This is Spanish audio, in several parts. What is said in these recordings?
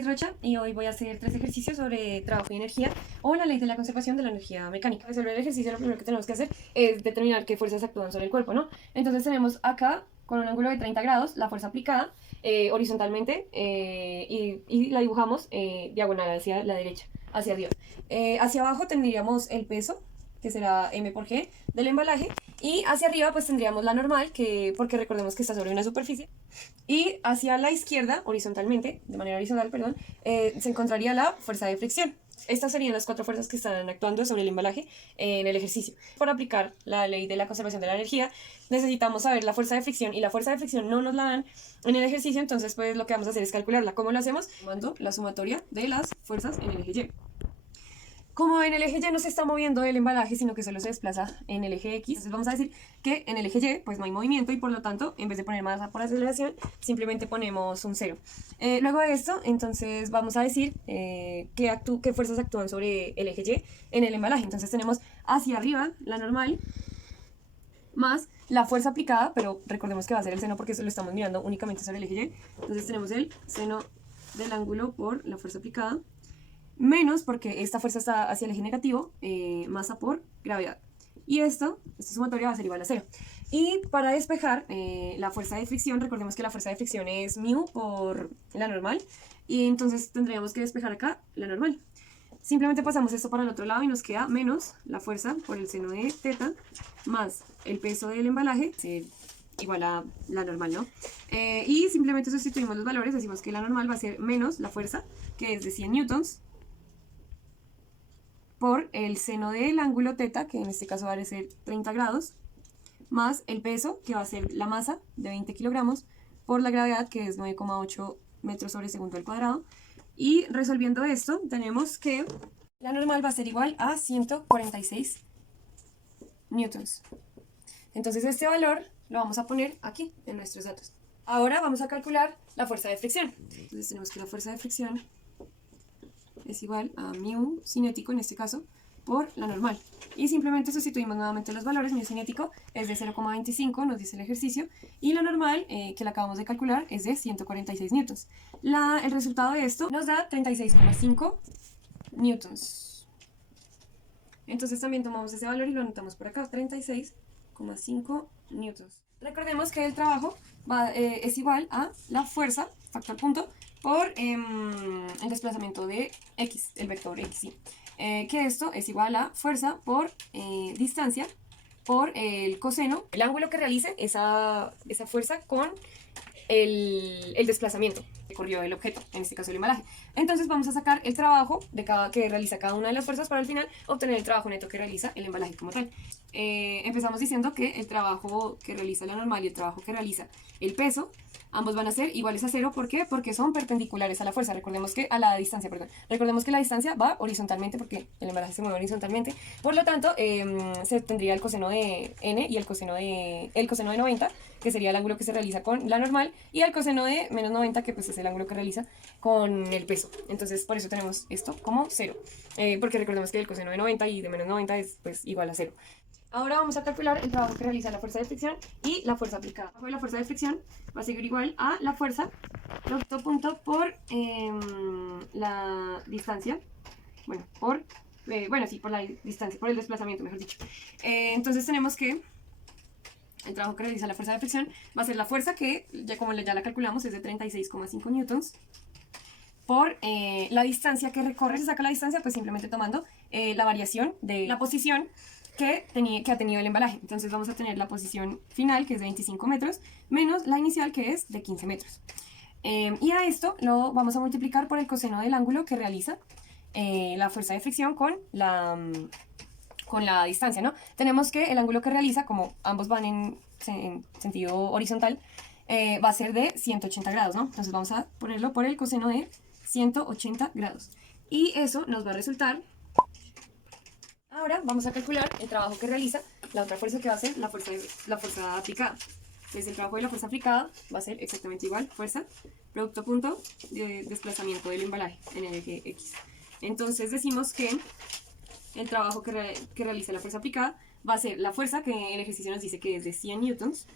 Juliet Rocha y hoy voy a hacer 3 ejercicios sobre trabajo y energía o la ley de la conservación de la energía mecánica. Para resolver el ejercicio lo primero que tenemos que hacer es determinar qué fuerzas actúan sobre el cuerpo, ¿no? Entonces tenemos acá con un ángulo de 30 grados la fuerza aplicada horizontalmente y la dibujamos diagonal hacia la derecha, hacia arriba. Hacia abajo tendríamos el peso, que será M por G del embalaje, y hacia arriba pues tendríamos la normal, porque recordemos que está sobre una superficie. Y hacia la izquierda, horizontalmente, de manera horizontal, perdón, se encontraría la fuerza de fricción. Estas serían las 4 fuerzas que están actuando sobre el embalaje en el ejercicio. Para aplicar la ley de la conservación de la energía, necesitamos saber la fuerza de fricción y la fuerza de fricción no nos la dan en el ejercicio, entonces pues lo que vamos a hacer es calcularla. ¿Cómo lo hacemos? Tomando la sumatoria de las fuerzas en el eje Y. Como en el eje Y no se está moviendo el embalaje, sino que solo se desplaza en el eje X, entonces vamos a decir que en el eje Y pues no hay movimiento y por lo tanto, en vez de poner masa por aceleración, simplemente ponemos un 0. Luego de esto, entonces vamos a decir qué fuerzas actúan sobre el eje Y en el embalaje. Entonces tenemos hacia arriba la normal más la fuerza aplicada, pero recordemos que va a ser el seno porque eso lo estamos mirando únicamente sobre el eje Y. Entonces tenemos el seno del ángulo por la fuerza aplicada, menos, porque esta fuerza está hacia el eje negativo, masa por gravedad. Y esta sumatoria va a ser igual a 0. Y para despejar la fuerza de fricción, recordemos que la fuerza de fricción es μ por la normal. Y entonces tendríamos que despejar acá la normal. Simplemente pasamos esto para el otro lado y nos queda menos la fuerza por el seno de teta más el peso del embalaje, igual a la normal, ¿no? Y simplemente sustituimos los valores, decimos que la normal va a ser menos la fuerza, que es de 100 newtons, por el seno del ángulo teta, que en este caso va a ser 30 grados, más el peso, que va a ser la masa de 20 kilogramos, por la gravedad, que es 9,8 metros sobre segundo al cuadrado. Y resolviendo esto, tenemos que la normal va a ser igual a 146 newtons. Entonces este valor lo vamos a poner aquí en nuestros datos. Ahora vamos a calcular la fuerza de fricción. Entonces tenemos que la fuerza de fricción es igual a μ cinético, en este caso, por la normal. Y simplemente sustituimos nuevamente los valores. μ cinético es de 0,25, nos dice el ejercicio, y la normal, que la acabamos de calcular, es de 146 newtons. El resultado de esto nos da 36,5 newtons. Entonces también tomamos ese valor y lo anotamos por acá, 36,5 newtons. Recordemos que el trabajo es igual a la fuerza, factor punto, por el desplazamiento de x, el vector x, ¿sí? Que esto es igual a fuerza por distancia por el coseno, el ángulo que realice esa fuerza con el desplazamiento que corrió el objeto, en este caso el embalaje. Entonces vamos a sacar el trabajo que realiza cada una de las fuerzas para al final obtener el trabajo neto que realiza el embalaje como tal. Empezamos diciendo que el trabajo que realiza la normal y el trabajo que realiza el peso, ambos van a ser iguales a 0. ¿Por qué? Porque son perpendiculares a la fuerza. Recordemos que la distancia va horizontalmente porque el embalaje se mueve horizontalmente. Por lo tanto, se tendría el coseno de n y el coseno de 90, que sería el ángulo que se realiza con la normal, y el coseno de menos 90, que pues es el ángulo que realiza con el peso. Entonces, por eso tenemos esto como 0. Porque recordemos que el coseno de 90 y de menos 90 es pues igual a 0. Ahora vamos a calcular el trabajo que realiza la fuerza de fricción y la fuerza aplicada. La fuerza de fricción va a ser igual a la fuerza producto punto por la distancia. Bueno, por la distancia, por el desplazamiento, mejor dicho. Entonces tenemos que el trabajo que realiza la fuerza de fricción va a ser la fuerza que, ya la calculamos, es de 36,5 newtons. Por la distancia que recorre, se saca la distancia pues simplemente tomando la variación de la posición que ha tenido el embalaje. Entonces vamos a tener la posición final, que es de 25 metros, menos la inicial, que es de 15 metros. Y a esto lo vamos a multiplicar por el coseno del ángulo que realiza la fuerza de fricción con la distancia, ¿no? Tenemos que el ángulo que realiza, como ambos van en sentido horizontal, va a ser de 180 grados, ¿no? Entonces vamos a ponerlo por el coseno de 180 grados. Y eso nos va a resultar. Ahora vamos a calcular el trabajo que realiza la otra fuerza, que va a ser la fuerza aplicada. Entonces el trabajo de la fuerza aplicada va a ser exactamente igual, fuerza, producto punto, de desplazamiento del embalaje en el eje X. Entonces decimos que el trabajo que realiza la fuerza aplicada va a ser la fuerza, que el ejercicio nos dice que es de 100 newtons,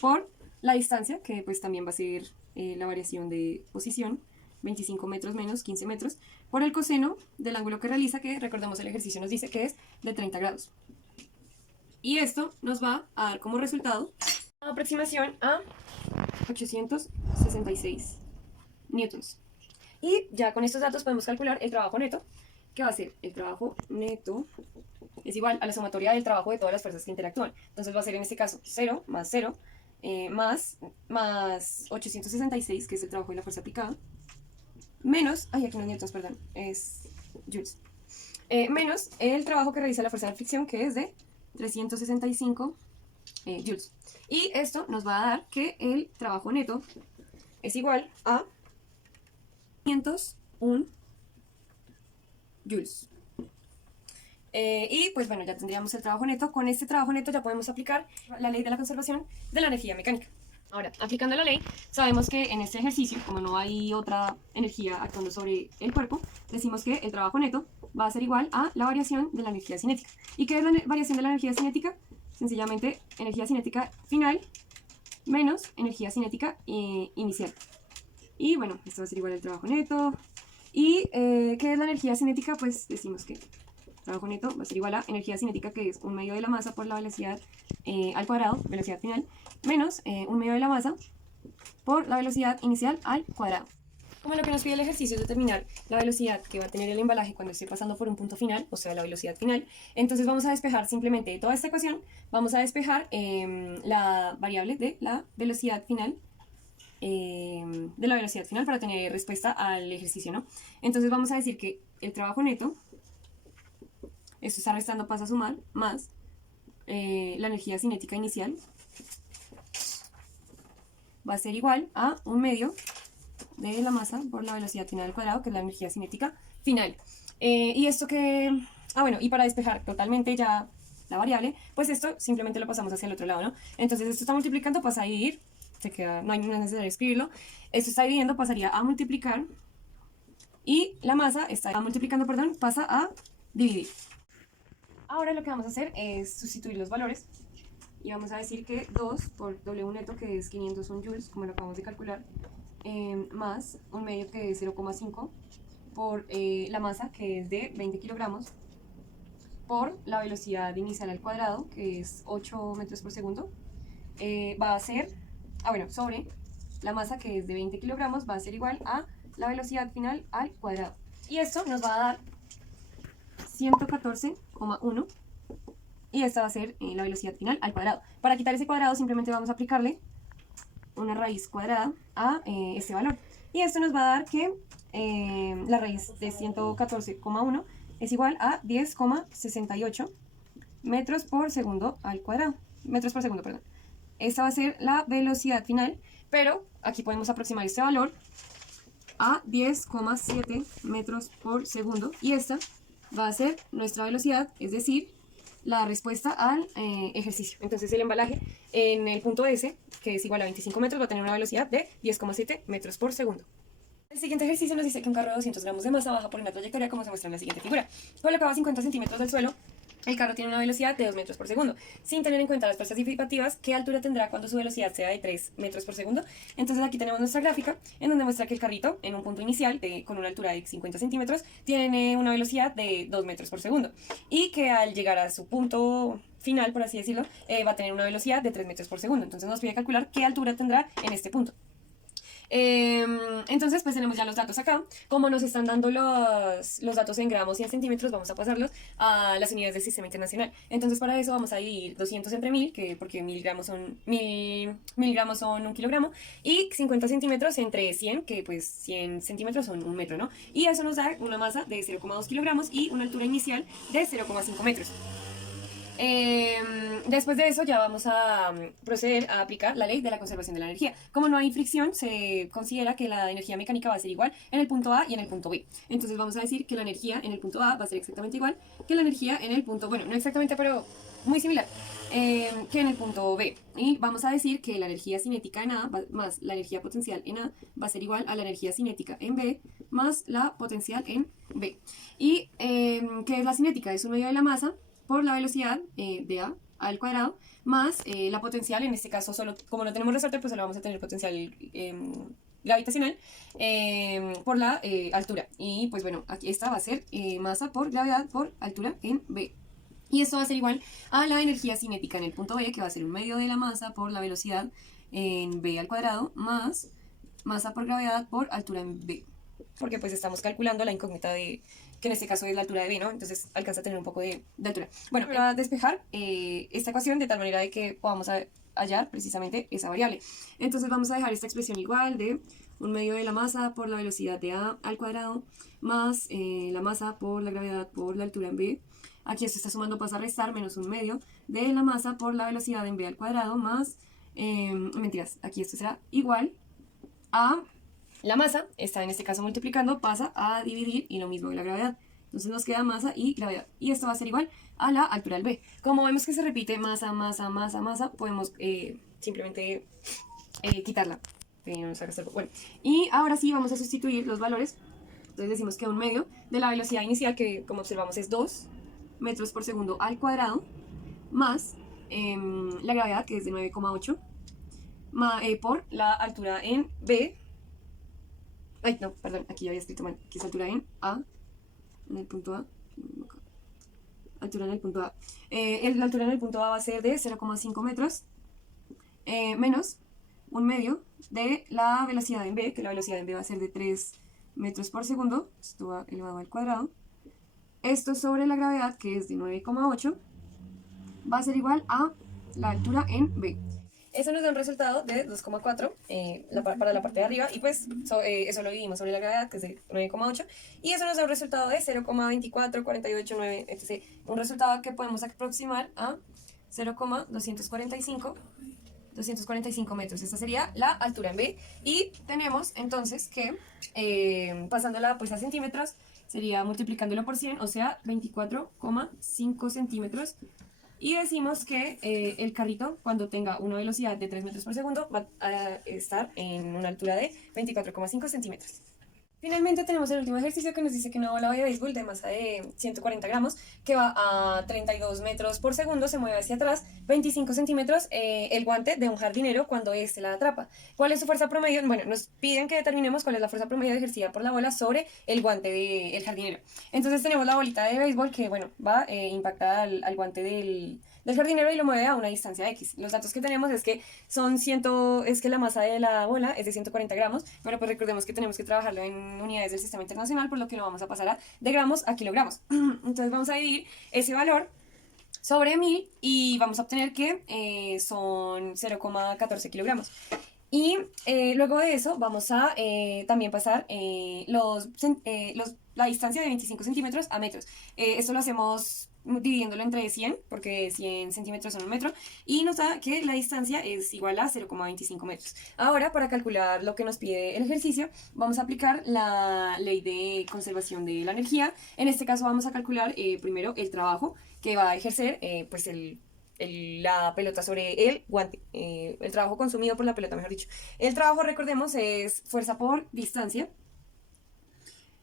por la distancia, que pues también va a ser la variación de posición, 25 metros menos 15 metros, por el coseno del ángulo que realiza, que recordemos el ejercicio nos dice que es de 30 grados. Y esto nos va a dar como resultado una aproximación a 866 newtons. Y ya con estos datos podemos calcular el trabajo neto, que va a ser el trabajo neto es igual a la sumatoria del trabajo de todas las fuerzas que interactúan. Entonces va a ser en este caso 0 más 0 más 866, que es el trabajo de la fuerza aplicada, menos, ay, aquí no es newtons, perdón, es joules, menos el trabajo que realiza la fuerza de fricción, que es de 365 joules. Y esto nos va a dar que el trabajo neto es igual a 501 joules. Y pues bueno, ya tendríamos el trabajo neto. Con este trabajo neto ya podemos aplicar la ley de la conservación de la energía mecánica. Ahora, aplicando la ley, sabemos que en este ejercicio, como no hay otra energía actuando sobre el cuerpo, decimos que el trabajo neto va a ser igual a la variación de la energía cinética. ¿Y qué es la variación de la energía cinética? Sencillamente, energía cinética final menos energía cinética inicial. Y bueno, esto va a ser igual al trabajo neto. ¿Y qué es la energía cinética? Pues decimos que trabajo neto va a ser igual a energía cinética, que es un medio de la masa por la velocidad al cuadrado, velocidad final, menos un medio de la masa por la velocidad inicial al cuadrado. Como lo que nos pide el ejercicio es determinar la velocidad que va a tener el embalaje cuando esté pasando por un punto final, o sea, la velocidad final, entonces vamos a despejar simplemente de toda esta ecuación, vamos a despejar la variable de la velocidad final, para tener respuesta al ejercicio, ¿no? Entonces vamos a decir que el trabajo neto, esto está restando, pasa a sumar, más la energía cinética inicial, va a ser igual a un medio de la masa por la velocidad final al cuadrado, que es la energía cinética final. Y esto que... bueno, y para despejar totalmente ya la variable, pues esto simplemente lo pasamos hacia el otro lado, ¿no? Entonces esto está multiplicando, pasa a dividir, se queda, no es necesario escribirlo. Esto está dividiendo, pasaría a multiplicar, y la masa está multiplicando, perdón, pasa a dividir. Ahora lo que vamos a hacer es sustituir los valores y vamos a decir que 2 por W neto, que es 501 joules, como lo acabamos de calcular, más un medio, que es 0,5, por la masa, que es de 20 kilogramos, por la velocidad inicial al cuadrado, que es 8 metros por segundo, va a ser, sobre la masa, que es de 20 kilogramos, va a ser igual a la velocidad final al cuadrado. Y esto nos va a dar 114,1, y esta va a ser la velocidad final al cuadrado. Para quitar ese cuadrado simplemente vamos a aplicarle una raíz cuadrada a este valor. Y esto nos va a dar que la raíz de 114,1 es igual a 10,68 metros por segundo al cuadrado. Metros por segundo, perdón. Esta va a ser la velocidad final, pero aquí podemos aproximar este valor a 10,7 metros por segundo. Y esta va a ser nuestra velocidad, es decir, la respuesta al ejercicio. Entonces el embalaje en el punto S, que es igual a 25 metros, va a tener una velocidad de 10,7 metros por segundo. El siguiente ejercicio nos dice que un carro de 200 gramos de masa baja por una trayectoria como se muestra en la siguiente figura. Colocado a 50 centímetros del suelo, el carro tiene una velocidad de 2 metros por segundo. Sin tener en cuenta las fuerzas disipativas, ¿qué altura tendrá cuando su velocidad sea de 3 metros por segundo? Entonces aquí tenemos nuestra gráfica, en donde muestra que el carrito, en un punto inicial con una altura de 50 centímetros, tiene una velocidad de 2 metros por segundo. Y que al llegar a su punto final, por así decirlo, va a tener una velocidad de 3 metros por segundo. Entonces nos pide calcular qué altura tendrá en este punto. Entonces pues tenemos ya los datos acá. Como nos están dando los datos en gramos y en centímetros, vamos a pasarlos a las unidades del sistema internacional. Entonces para eso vamos a dividir 200 entre 1000, porque 1000 gramos son 1000 gramos son 1 kilogramo, y 50 centímetros entre 100, que pues 100 centímetros son 1 metro, ¿no? Y eso nos da una masa de 0,2 kilogramos y una altura inicial de 0,5 metros. Después de eso ya vamos a proceder a aplicar la ley de la conservación de la energía. Como no hay fricción, se considera que la energía mecánica va a ser igual en el punto A y en el punto B. Entonces vamos a decir que la energía en el punto A va a ser exactamente igual que la energía en el punto, bueno, no exactamente, pero muy similar, que en el punto B. Y vamos a decir que la energía cinética en A más la energía potencial en A va a ser igual a la energía cinética en B más la potencial en B. Y ¿qué es la cinética? Es un medio de la masa por la velocidad de A al cuadrado, más la potencial, en este caso solo, como no tenemos resorte, pues solo vamos a tener potencial gravitacional por la altura. Y pues bueno, aquí esta va a ser masa por gravedad por altura en B. Y esto va a ser igual a la energía cinética en el punto B, que va a ser un medio de la masa por la velocidad en B al cuadrado, más masa por gravedad por altura en B. Porque pues estamos calculando la incógnita de, que en este caso es la altura de B, ¿no? Entonces alcanza a tener un poco de altura. Bueno, para despejar esta ecuación de tal manera de que podamos hallar precisamente esa variable. Entonces vamos a dejar esta expresión igual de un medio de la masa por la velocidad de A al cuadrado, más la masa por la gravedad por la altura en B. Aquí esto está sumando, pasa a restar, menos un medio de la masa por la velocidad en B al cuadrado, más, mentiras, aquí esto será igual a la masa, está en este caso multiplicando, pasa a dividir y lo mismo que la gravedad. Entonces nos queda masa y gravedad. Y esto va a ser igual a la altura del B. Como vemos que se repite masa, masa, masa, masa, podemos simplemente quitarla. Bueno, y ahora sí vamos a sustituir los valores. Entonces decimos que un medio de la velocidad inicial, que como observamos es 2 metros por segundo al cuadrado, más la gravedad, que es de 9,8, por la altura en B. Ay, no, perdón, aquí ya había escrito mal, que es altura en A, en el punto A. Altura en el punto A. La altura en el punto A va a ser de 0,5 metros, menos un medio de la velocidad en B, que la velocidad en B va a ser de 3 metros por segundo, esto va elevado al cuadrado. Esto sobre la gravedad, que es de 9,8, va a ser igual a la altura en B. Eso nos da un resultado de 2,4 para la parte de arriba, y pues eso lo dividimos sobre la gravedad, que es de 9,8, y eso nos da un resultado de 0,24489, entonces un resultado que podemos aproximar a 245 metros. Esta sería la altura en B, y tenemos entonces que, pasándola pues a centímetros, sería multiplicándolo por 100, o sea, 24,5 centímetros. Y decimos que el carrito, cuando tenga una velocidad de 3 metros por segundo, va a estar en una altura de 24,5 centímetros. Finalmente tenemos el último ejercicio, que nos dice que una bola de béisbol de masa de 140 gramos, que va a 32 metros por segundo, se mueve hacia atrás 25 centímetros el guante de un jardinero cuando éste la atrapa. ¿Cuál es su fuerza promedio? Bueno, nos piden que determinemos cuál es la fuerza promedio ejercida por la bola sobre el guante del jardinero. Entonces tenemos la bolita de béisbol que, bueno, va a impactar al guante del jardinero y lo mueve a una distancia X. Los datos que tenemos es que es que la masa de la bola es de 140 gramos, pero pues recordemos que tenemos que trabajarlo en unidades del sistema internacional, por lo que lo vamos a pasar de gramos a kilogramos. Entonces vamos a dividir ese valor sobre 1000 y vamos a obtener que son 0,14 kilogramos. Y luego de eso vamos a también pasar la distancia de 25 centímetros a metros. Esto lo hacemos dividiéndolo entre 100, porque 100 centímetros son un metro, y nos da que la distancia es igual a 0,25 metros. Ahora, para calcular lo que nos pide el ejercicio, vamos a aplicar la ley de conservación de la energía. En este caso vamos a calcular primero el trabajo que va a ejercer pues la pelota sobre el guante, el trabajo consumido por la pelota, mejor dicho. El trabajo, recordemos, es fuerza por distancia,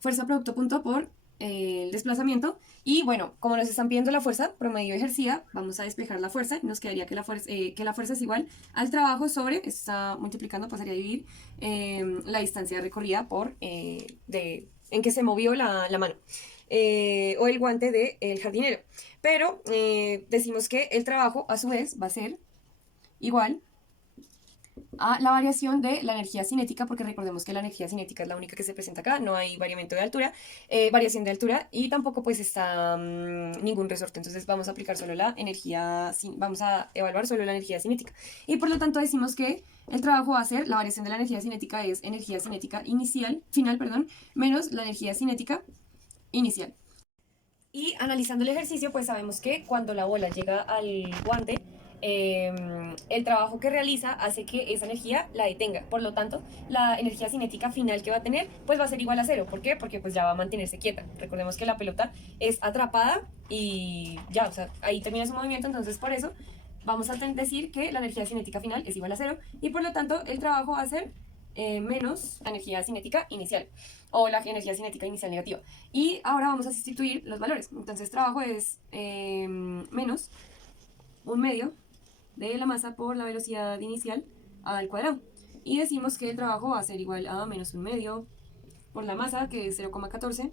fuerza producto punto por el desplazamiento. Y bueno, como nos están pidiendo la fuerza promedio ejercida, vamos a despejar la fuerza. Nos quedaría que la fuerza es igual al trabajo sobre, esto está multiplicando, pasaría a dividir la distancia recorrida por en que se movió la mano o el guante del jardinero. Pero decimos que el trabajo a su vez va a ser igual a la variación de la energía cinética, porque recordemos que la energía cinética es la única que se presenta acá, no hay variamiento de altura, variación de altura, y tampoco pues está ningún resorte. Entonces vamos a aplicar solo la energía, vamos a evaluar solo la energía cinética, y por lo tanto decimos que el trabajo va a ser, la variación de la energía cinética es energía cinética final, menos la energía cinética inicial. Y analizando el ejercicio, pues sabemos que cuando la bola llega al guante, el trabajo que realiza hace que esa energía la detenga. Por lo tanto, la energía cinética final que va a tener pues va a ser igual a cero. ¿Por qué? Porque pues ya va a mantenerse quieta. Recordemos que la pelota es atrapada y ya, o sea, ahí termina su movimiento. Entonces por eso vamos a decir que la energía cinética final es igual a cero, y por lo tanto el trabajo va a ser menos la energía cinética inicial, o la energía cinética inicial negativa. Y ahora vamos a sustituir los valores. Entonces trabajo es menos un medio de la masa por la velocidad inicial al cuadrado. Y decimos que el trabajo va a ser igual a menos un medio por la masa, que es 0,14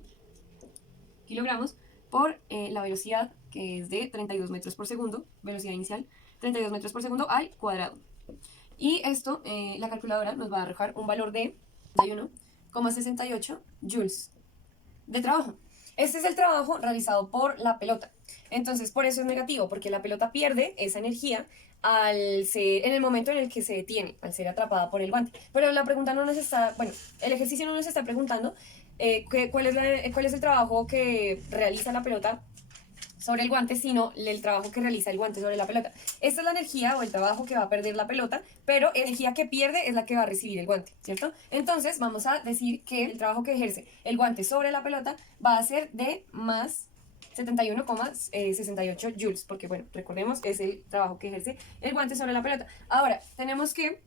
kilogramos, por la velocidad, que es de 32 metros por segundo, velocidad inicial, 32 metros por segundo al cuadrado. Y esto, la calculadora nos va a arrojar un valor de 61,68 joules de trabajo. Este es el trabajo realizado por la pelota. Entonces, por eso es negativo, porque la pelota pierde esa energía en el momento en el que se detiene, al ser atrapada por el guante. Pero la pregunta no nos está, bueno, el ejercicio no nos está preguntando cuál es el trabajo que realiza la pelota sobre el guante, sino el trabajo que realiza el guante sobre la pelota. Esta es la energía o el trabajo que va a perder la pelota, pero la energía que pierde es la que va a recibir el guante, ¿cierto? Entonces vamos a decir que el trabajo que ejerce el guante sobre la pelota va a ser de más 71,68 joules, porque bueno, recordemos, es el trabajo que ejerce el guante sobre la pelota. Ahora, tenemos que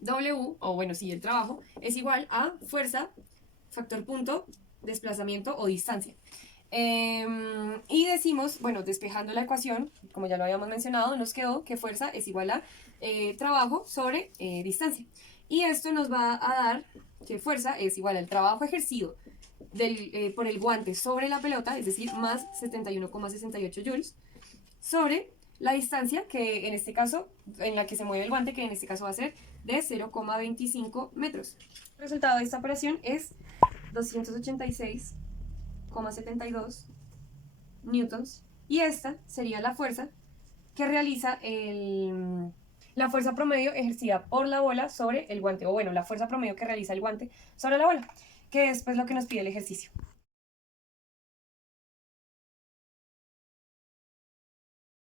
W, o bueno, sí, el trabajo, es igual a fuerza, factor punto, desplazamiento o distancia. Y decimos, bueno, despejando la ecuación, como ya lo habíamos mencionado, nos quedó que fuerza es igual a trabajo sobre distancia. Y esto nos va a dar que fuerza es igual al trabajo ejercido por el guante sobre la pelota, es decir, más 71,68 joules, sobre la distancia, que en este caso, en la que se mueve el guante, que en este caso va a ser de 0,25 metros. El resultado de esta operación es 286,72 newtons, y esta sería la fuerza que realiza la fuerza promedio ejercida por la bola sobre el guante, o bueno, la fuerza promedio que realiza el guante sobre la bola, que es pues lo que nos pide el ejercicio.